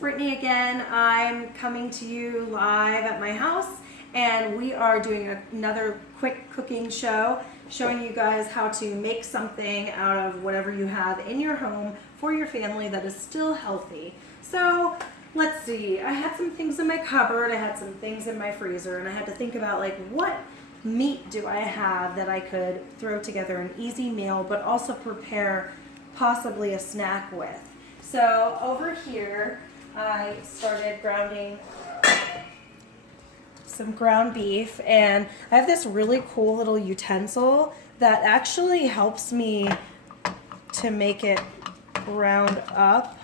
Brittany again. I'm coming to you live at my house, and we are doing another quick cooking show showing you guys how to make something out of whatever you have in your home for your family that is still healthy. So let's see, I had some things in my cupboard, I had some things in my freezer, and I had to think about like what meat do I have that I could throw together an easy meal but also prepare possibly a snack with. So over here I started grounding some ground beef, and I have this really cool little utensil that actually helps me to make it ground up.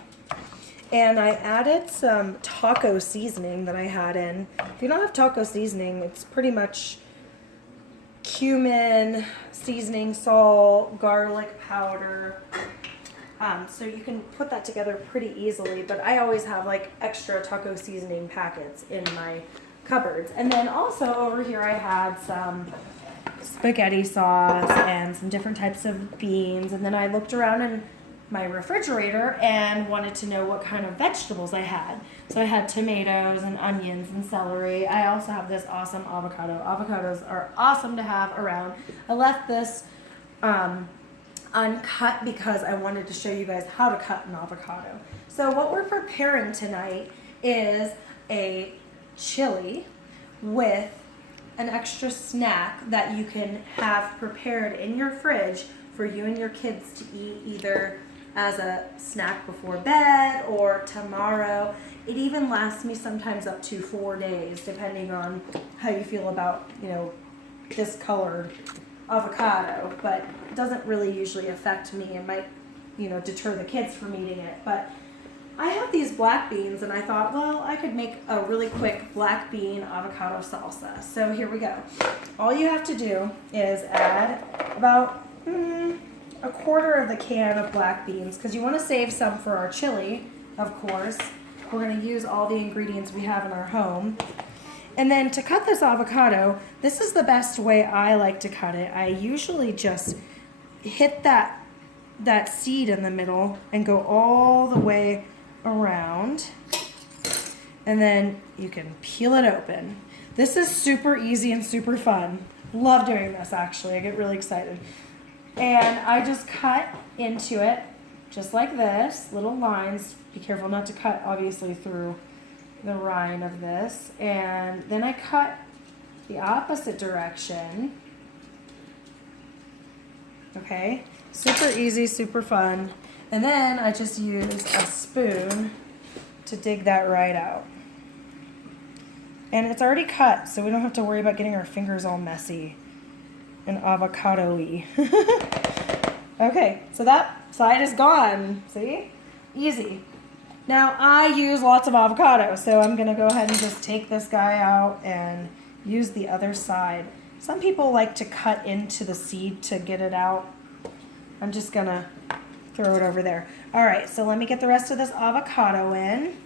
And I added some taco seasoning that I had in. If you don't have taco seasoning, it's pretty much cumin, seasoning, salt, garlic powder. So you can put that together pretty easily, but I always have like extra taco seasoning packets in my cupboards. And then also over here I had some spaghetti sauce and some different types of beans. And then I looked around in my refrigerator and wanted to know what kind of vegetables I had. So I had tomatoes and onions and celery. I also have this awesome avocado. Avocados are awesome to have around. I left this uncut because I wanted to show you guys how to cut an avocado. So what we're preparing tonight is a chili with an extra snack that you can have prepared in your fridge for you and your kids to eat either as a snack before bed or tomorrow. It even lasts me sometimes up to 4 days depending on how you feel about, discolored avocado, but it doesn't really usually affect me and might, deter the kids from eating it. But I have these black beans and I thought, well, I could make a really quick black bean avocado salsa. So here we go. All you have to do is add about a quarter of the can of black beans, because you want to save some for our chili, of course. We're going to use all the ingredients we have in our home. And then to cut this avocado, this is the best way I like to cut it. I usually just hit that seed in the middle and go all the way around. And then you can peel it open. This is super easy and super fun. Love doing this, actually. I get really excited. And I just cut into it just like this, little lines. Be careful not to cut, obviously, through the rind of this. And then I cut the opposite direction. Okay, super easy, super fun. And then I just use a spoon to dig that right out. And it's already cut, so we don't have to worry about getting our fingers all messy and avocado-y. Okay, so that side is gone. See? Easy. Now I use lots of avocado, so I'm gonna go ahead and just take this guy out and use the other side. Some people like to cut into the seed to get it out. I'm just gonna throw it over there. All right, so let me get the rest of this avocado in.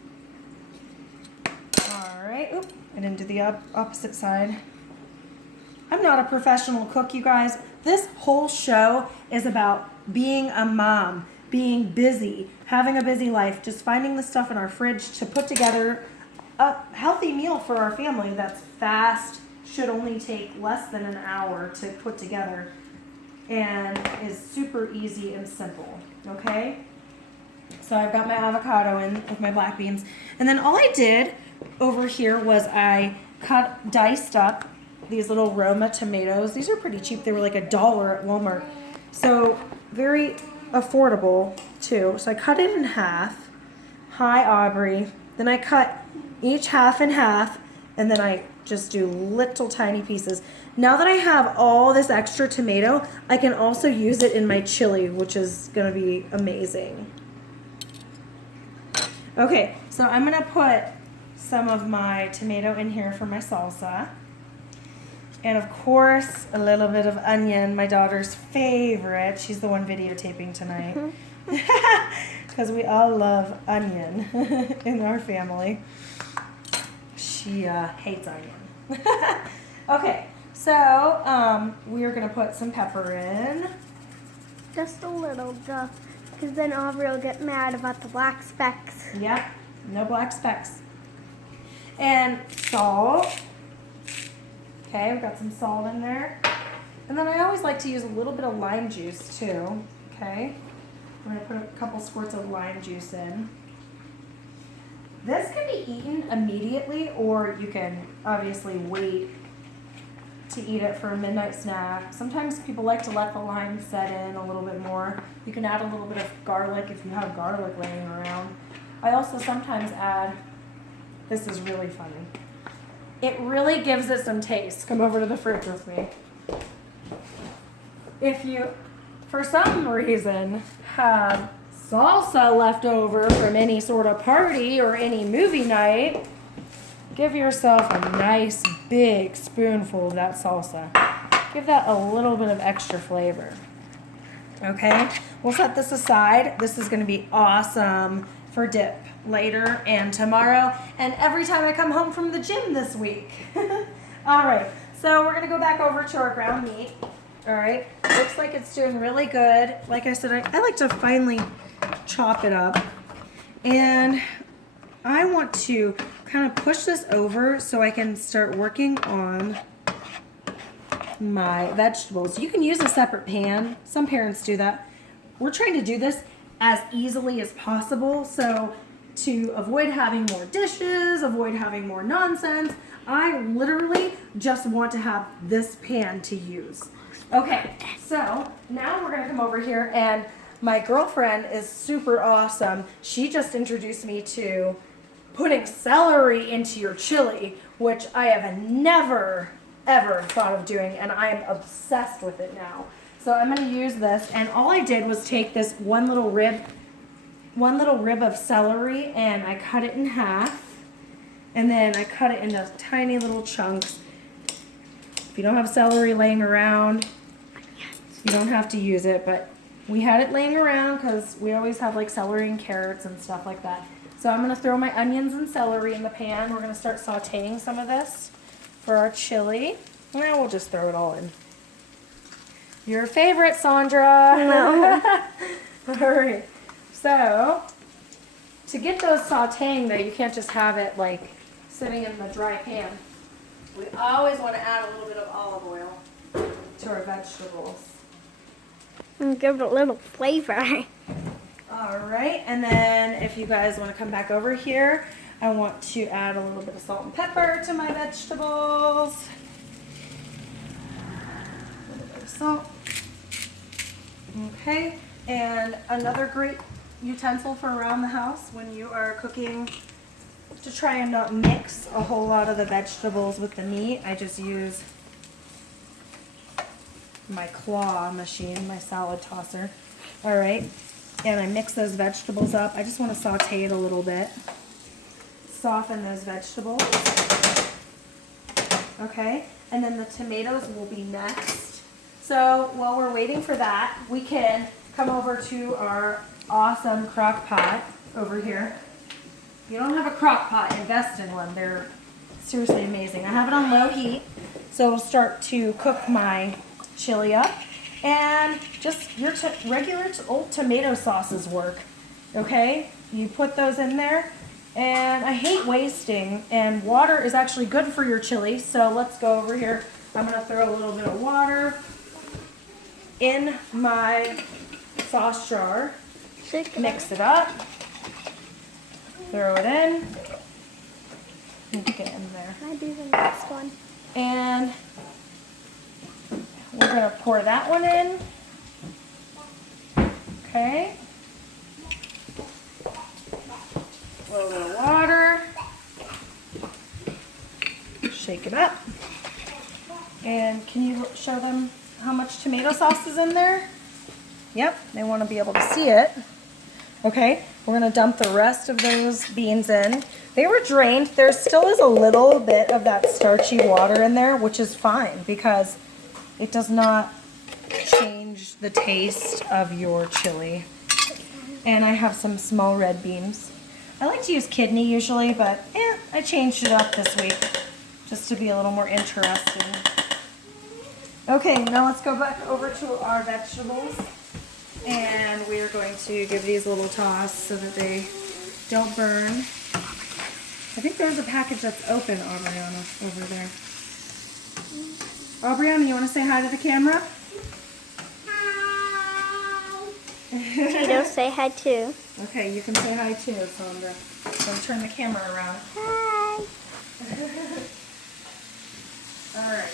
All right, oop, I didn't do the opposite side. I'm not a professional cook, you guys. This whole show is about being a mom, being busy, having a busy life, just finding the stuff in our fridge to put together a healthy meal for our family that's fast, should only take less than an hour to put together, and is super easy and simple, okay? So I've got my avocado in with my black beans. And then all I did over here was I diced up these little Roma tomatoes. These are pretty cheap. They were like $1 at Walmart. So very affordable too. So I cut it in half. Hi, Aubrey. Then I cut each half in half, and then I just do little tiny pieces. Now that I have all this extra tomato, I can also use it in my chili, which is gonna be amazing. Okay, so I'm gonna put some of my tomato in here for my salsa. And of course, a little bit of onion, my daughter's favorite. She's the one videotaping tonight. Because we all love onion in our family. She hates onion. Okay, so we're going to put some pepper in. Just a little, because then Aubrey will get mad about the black specks. Yep, No black specks. And salt. Okay, we've got some salt in there. And then I always like to use a little bit of lime juice too. Okay, I'm gonna put a couple squirts of lime juice in. This can be eaten immediately, or you can obviously wait to eat it for a midnight snack. Sometimes people like to let the lime set in a little bit more. You can add a little bit of garlic if you have garlic laying around. I also sometimes add, this is really funny, it really gives it some taste. Come over to the fridge with me. If you, for some reason, have salsa left over from any sort of party or any movie night, give yourself a nice big spoonful of that salsa. Give that a little bit of extra flavor. Okay, we'll set this aside. This is going to be awesome for dip later and tomorrow and every time I come home from the gym this week. All right, so we're going to go back over to our ground meat. All right, looks like it's doing really good. Like I said, I like to finely chop it up, and I want to kind of push this over so I can start working on my vegetables. You can use a separate pan. Some parents do that. We're trying to do this as easily as possible, so to avoid having more dishes, avoid having more nonsense, I literally just want to have this pan to use. Okay, so now we're gonna come over here, and my girlfriend is super awesome. She just introduced me to putting celery into your chili, which I have never, ever thought of doing, and I am obsessed with it now. So I'm gonna use this, and all I did was take this one little rib of celery, and I cut it in half, and then I cut it into tiny little chunks. If you don't have celery laying around, you don't have to use it, but we had it laying around because we always have like celery and carrots and stuff like that. So I'm going to throw my onions and celery in the pan. We're going to start sauteing some of this for our chili. And then we'll just throw it all in. Your favorite, Sandra. No. All right. So to get those sauteing though, you can't just have it like sitting in the dry pan. We always want to add a little bit of olive oil to our vegetables. And give it a little flavor. All right, and then if you guys want to come back over here, I want to add a little bit of salt and pepper to my vegetables. A little bit of salt. Okay, and another great utensil for around the house when you are cooking, to try and not mix a whole lot of the vegetables with the meat, I just use my claw machine, my salad tosser. All right, and I mix those vegetables up. I just want to saute it a little bit, soften those vegetables. Okay, and then the tomatoes will be next. So while we're waiting for that, we can come over to our awesome crock pot over here. If you don't have a crock pot, invest in one. They're seriously amazing. I have it on low heat, so we'll start to cook my chili up, and just your regular old tomato sauces work. Okay, you put those in there, and I hate wasting, and water is actually good for your chili. So let's go over here. I'm gonna throw a little bit of water in my sauce jar, mix it up, throw it in, and get in there. I do the next one. And we're going to pour that one in. Okay. A little bit of water. Shake it up. And can you show them how much tomato sauce is in there? Yep, they want to be able to see it. Okay, we're going to dump the rest of those beans in. They were drained. There still is a little bit of that starchy water in there, which is fine because it does not change the taste of your chili. And I have some small red beans. I like to use kidney usually, but I changed it up this week just to be a little more interesting. Okay, now let's go back over to our vegetables. And we are going to give these a little toss so that they Don't burn. I think there's a package that's open, Aubriana, over there. Aubriana, you want to say hi to the camera? Tito, say hi too. Okay, you can say hi too, Sandra. So turn the camera around. Hi. All right.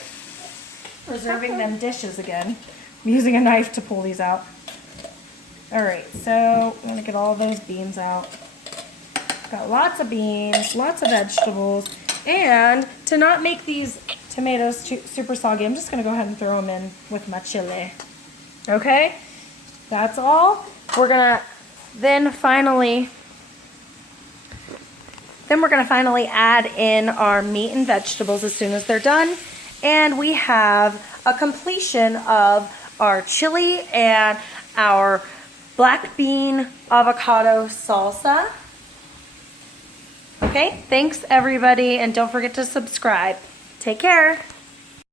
Preserving them dishes again. I'm using a knife to pull these out. All right, so I'm gonna get all those beans out. Got lots of beans, lots of vegetables, and to not make these tomatoes super soggy, I'm just gonna go ahead and throw them in with my chili. Okay, that's all. We're gonna then finally add in our meat and vegetables as soon as they're done, and we have a completion of our chili and our black bean avocado salsa. Okay, thanks everybody, and don't forget to subscribe. Take care.